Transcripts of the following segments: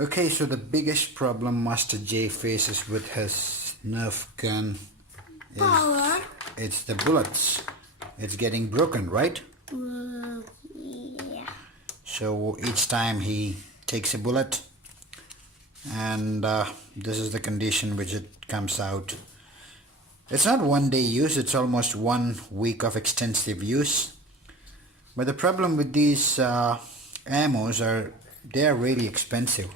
Okay, so the biggest problem Master J faces with his Nerf gun is Power. it's the bullets. It's getting broken, right? Yeah. So each time he takes a bullet, and this is the condition which it comes out. It's not 1 day use, it's almost 1 week of extensive use. But the problem with these ammos are they are really expensive.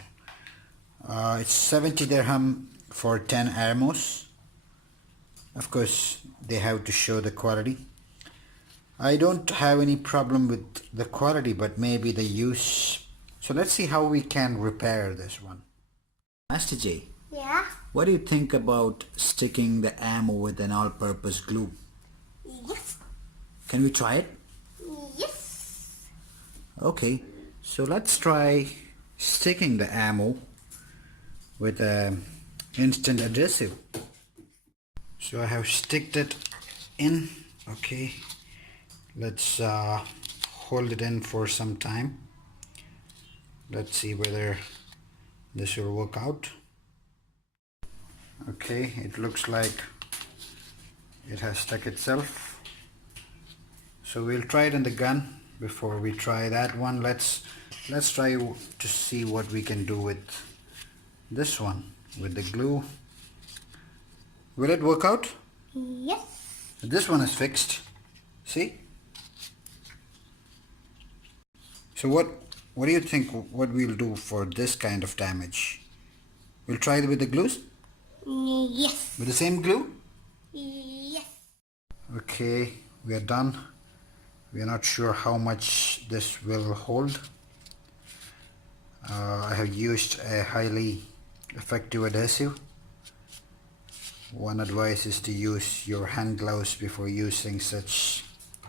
It's 70 dirham for 10 ammos. Of course, they have to show the quality. I don't have any problem with the quality, but maybe the use. So let's see how we can repair this one. Master J, Yeah. what do you think about sticking the ammo with an all-purpose glue? Yes. Can we try it? Yes. Okay, so let's try sticking the ammo with an instant adhesive. So I have sticked it in. Okay, let's hold it in for some time. Let's see whether this will work out. Okay, it looks like it has stuck itself. So we'll try it in the gun before we try that one. Let's try to see what we can do with this one, with the glue. Will it work out? Yes. This one is fixed. See? So what do you think what we'll do for this kind of damage? We'll try it with the glues? Yes. With the same glue? Yes. Okay, we are done. We are not sure how much this will hold. I have used a highly effective adhesive. One advice is to use your hand gloves before using such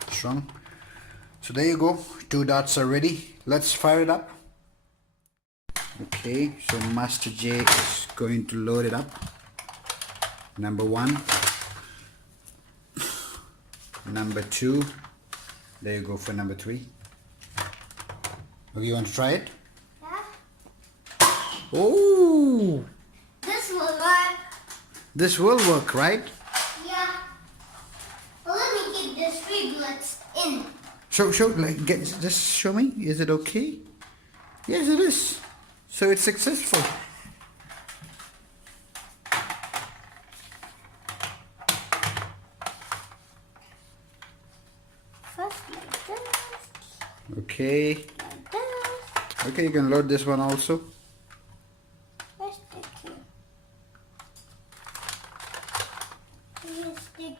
strong. So there you go, 2 dots are ready. Let's fire it up. Okay, so Master J is going to load it up. Number 1, number 2, there you go for number 3. Okay, you want to try it? Yeah. Oh, This will work. this will work, right? Yeah. Well, let me keep the 3 bullets in. Show, like, just show me. Is it okay? Yes, it is. So it's successful. First like this. Okay. Like this. Okay, you can load this one also. Let's stick here. Let's stick